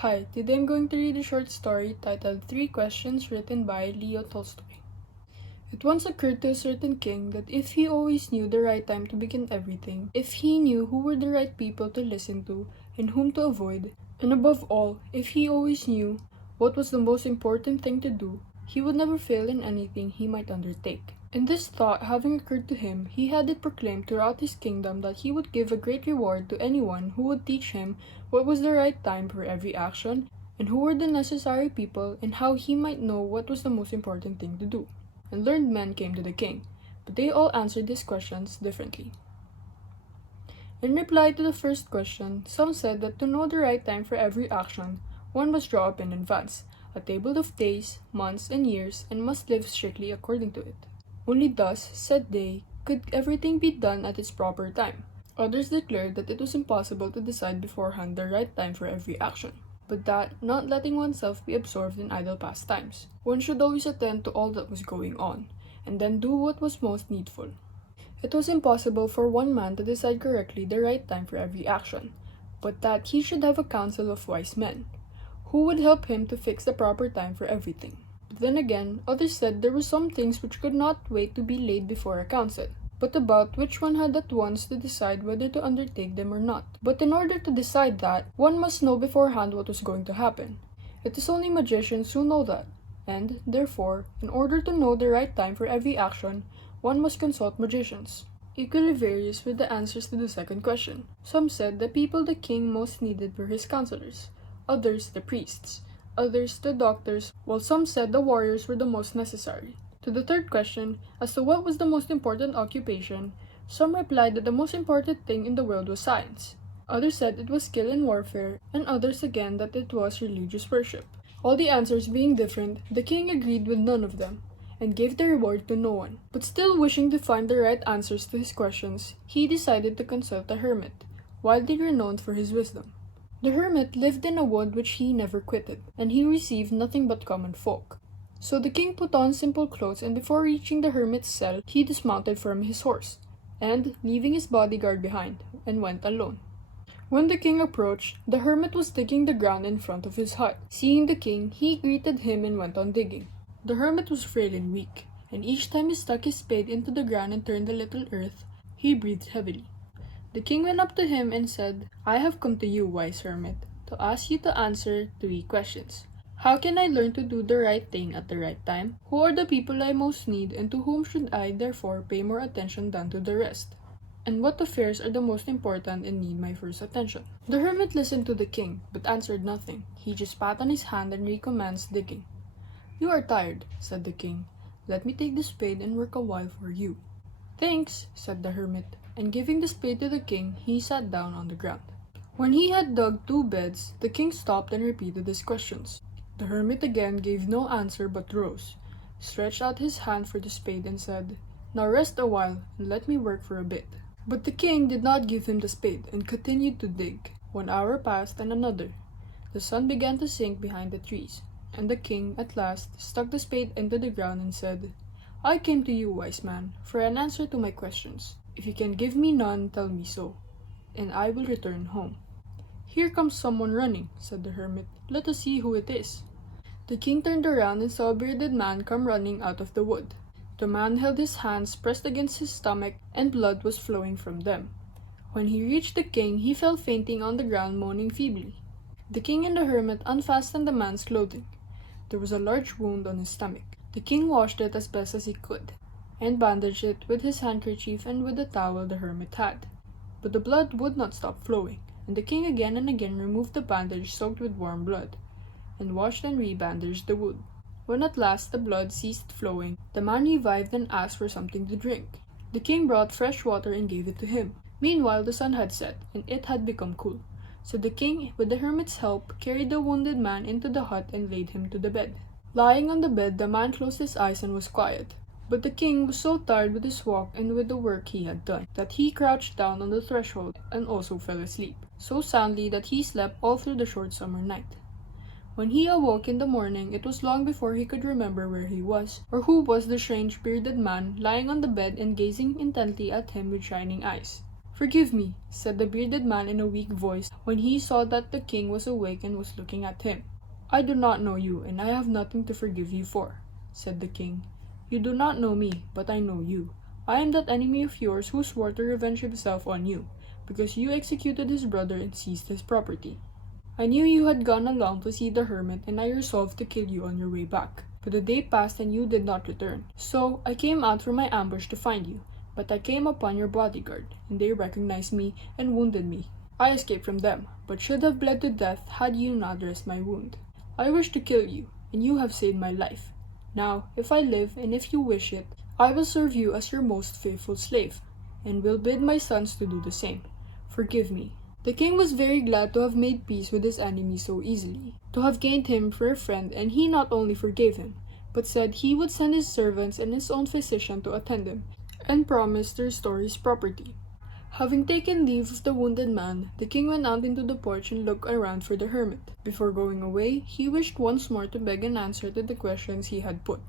Hi, today I'm going to read a short story titled Three Questions written by Leo Tolstoy. It once occurred to a certain king that if he always knew the right time to begin everything, if he knew who were the right people to listen to and whom to avoid, and above all, if he always knew what was the most important thing to do, he would never fail in anything he might undertake. And this thought having occurred to him, he had it proclaimed throughout his kingdom that he would give a great reward to anyone who would teach him what was the right time for every action, and who were the necessary people, and how he might know what was the most important thing to do. And learned men came to the king, but they all answered these questions differently. In reply to the first question, some said that to know the right time for every action, one must draw up in advance a table of days, months, and years, and must live strictly according to it. Only thus, said they, could everything be done at its proper time. Others declared that it was impossible to decide beforehand the right time for every action, but that, not letting oneself be absorbed in idle pastimes, one should always attend to all that was going on, and then do what was most needful. It was impossible for one man to decide correctly the right time for every action, but that he should have a council of wise men, who would help him to fix the proper time for everything. But then again, others said there were some things which could not wait to be laid before a council, but about which one had at once to decide whether to undertake them or not. But in order to decide that, one must know beforehand what was going to happen. It is only magicians who know that, and, therefore, in order to know the right time for every action, one must consult magicians. Equally various were the answers to the second question. Some said the people the king most needed were his counselors, others the priests, others the doctors, while some said the warriors were the most necessary. To the third question, as to what was the most important occupation, some replied that the most important thing in the world was science. Others said it was skill in warfare, and others again that it was religious worship. All the answers being different, the king agreed with none of them, and gave the reward to no one. But still wishing to find the right answers to his questions, he decided to consult a hermit, widely renowned for his wisdom. The hermit lived in a wood which he never quitted, and he received nothing but common folk. So the king put on simple clothes, and before reaching the hermit's cell, he dismounted from his horse, and, leaving his bodyguard behind, and went alone. When the king approached, the hermit was digging the ground in front of his hut. Seeing the king, he greeted him and went on digging. The hermit was frail and weak, and each time he stuck his spade into the ground and turned a little earth, he breathed heavily. The king went up to him and said, "I have come to you, wise hermit, to ask you to answer 3 questions. How can I learn to do the right thing at the right time? Who are the people I most need, and to whom should I, therefore, pay more attention than to the rest? And what affairs are the most important and need my first attention?" The hermit listened to the king, but answered nothing. He just pat on his hand and recommenced digging. "You are tired," said the king. "Let me take the spade and work a while for you." "Thanks," said the hermit, and giving the spade to the king, he sat down on the ground. When he had dug 2 beds, the king stopped and repeated his questions. The hermit again gave no answer but rose, stretched out his hand for the spade, and said, "Now rest a while, and let me work for a bit." But the king did not give him the spade, and continued to dig. 1 hour passed, and another. The sun began to sink behind the trees, and the king, at last, stuck the spade into the ground and said, "I came to you, wise man, for an answer to my questions. If you can give me none, tell me so, and I will return home." "Here comes someone running," said the hermit. "Let us see who it is." The king turned around and saw a bearded man come running out of the wood. The man held his hands pressed against his stomach, and blood was flowing from them. When he reached the king, he fell fainting on the ground, moaning feebly. The king and the hermit unfastened the man's clothing. There was a large wound on his stomach. The king washed it as best as he could, and bandaged it with his handkerchief and with the towel the hermit had. But the blood would not stop flowing, and the king again and again removed the bandage soaked with warm blood, and washed and rebandaged the wound. When at last the blood ceased flowing, the man revived and asked for something to drink. The king brought fresh water and gave it to him. Meanwhile the sun had set, and it had become cool. So the king, with the hermit's help, carried the wounded man into the hut and laid him to the bed. Lying on the bed, the man closed his eyes and was quiet. But the king was so tired with his walk and with the work he had done, that he crouched down on the threshold and also fell asleep, so soundly that he slept all through the short summer night. When he awoke in the morning, it was long before he could remember where he was, or who was the strange bearded man lying on the bed and gazing intently at him with shining eyes. "Forgive me," said the bearded man in a weak voice when he saw that the king was awake and was looking at him. "I do not know you, and I have nothing to forgive you for," said the king. "You do not know me, but I know you. I am that enemy of yours who swore to revenge himself on you, because you executed his brother and seized his property. I knew you had gone along to see the hermit, and I resolved to kill you on your way back. But the day passed and you did not return. So I came out from my ambush to find you, but I came upon your bodyguard, and they recognized me and wounded me. I escaped from them, but should have bled to death had you not dressed my wound. I wished to kill you, and you have saved my life. Now, if I live, and if you wish it, I will serve you as your most faithful slave, and will bid my sons to do the same. Forgive me." The king was very glad to have made peace with his enemy so easily, to have gained him for a friend, and he not only forgave him, but said he would send his servants and his own physician to attend him, and promised to restore his property. Having taken leave of the wounded man, the king went out into the porch and looked around for the hermit. Before going away, he wished once more to beg an answer to the questions he had put.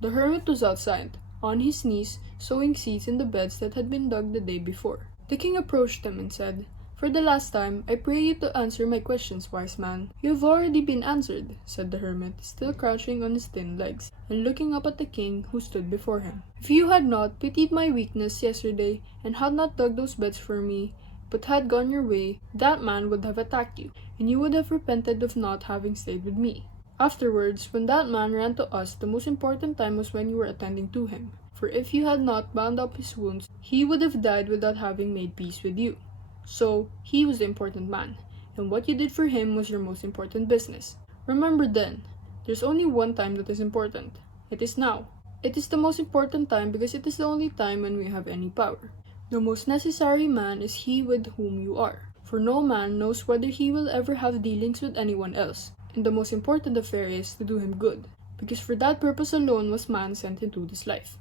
The hermit was outside, on his knees, sewing seeds in the beds that had been dug the day before. The king approached him and said, "For the last time, I pray you to answer my questions, wise man." "You have already been answered," said the hermit, still crouching on his thin legs, and looking up at the king who stood before him. "If you had not pitied my weakness yesterday, and had not dug those beds for me, but had gone your way, that man would have attacked you, and you would have repented of not having stayed with me. Afterwards, when that man ran to us, the most important time was when you were attending to him, for if you had not bound up his wounds, he would have died without having made peace with you. So, he was the important man, and what you did for him was your most important business. Remember then, there's only one time that is important. It is now. It is the most important time because it is the only time when we have any power. The most necessary man is he with whom you are, for no man knows whether he will ever have dealings with anyone else, and the most important affair is to do him good, because for that purpose alone was man sent into this life."